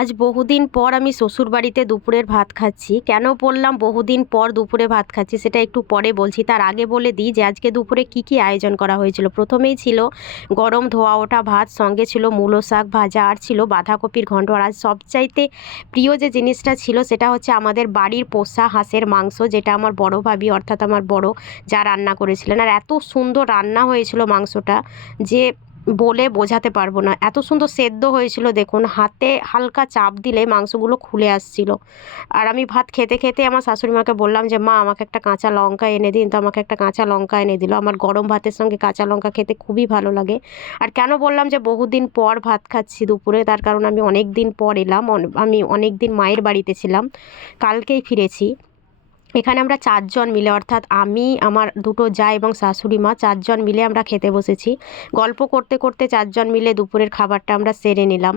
আজ বহুদিন পর আমি শ্বশুরবাড়িতে দুপুরের ভাত খাচ্ছি। কেন বললাম বহুদিন পর দুপুরে ভাত খাচ্ছি সেটা একটু পরে বলছি। তার আগে বলে দিই যে আজকে দুপুরে কি আয়োজন করা হয়েছিল। প্রথমেই ছিল গরম ধোয়া ওঠা ভাত, সঙ্গে ছিল মূলো শাক ভাজা, আর ছিল বাঁধাকপির ঘন্ট। আর আজ সবচাইতে প্রিয় যে জিনিসটা ছিল সেটা হচ্ছে আমাদের বাড়ির পোষা হাঁসের মাংস, যেটা আমার বড় ভাবি অর্থাৎ আমার বড় যা রান্না করেছিলেন। আর এত সুন্দর রান্না হয়েছিল মাংসটা যে বলে বোঝাতে পারবো না। এত সুন্দর সেদ্ধ হয়েছিল, দেখুন হাতে হালকা চাপ দিলে মাংসগুলো খুলে আসছিল। আর আমি ভাত খেতে খেতে আমার শাশুড়ি মাকে বললাম যে মা আমাকে একটা কাঁচা লঙ্কা এনে দিন, তো আমাকে একটা কাঁচা লঙ্কা এনে দিল। আমার গরম ভাতের সঙ্গে কাঁচা লঙ্কা খেতে খুবই ভালো লাগে। আর কেন বললাম যে বহুদিন পর ভাত খাচ্ছি দুপুরে, তার কারণ আমি অনেক দিন পর এলাম। আমি অনেক দিন মায়ের বাড়িতে ছিলাম, কালকেই ফিরেছি। এখানে আমরা চারজন মিলে, অর্থাৎ আমি, আমার দুটো জা এবং শাশুড়ি মা, চারজন মিলে আমরা খেতে বসেছি। গল্প করতে করতে চারজন মিলে দুপুরের খাবারটা আমরা সেরে নিলাম।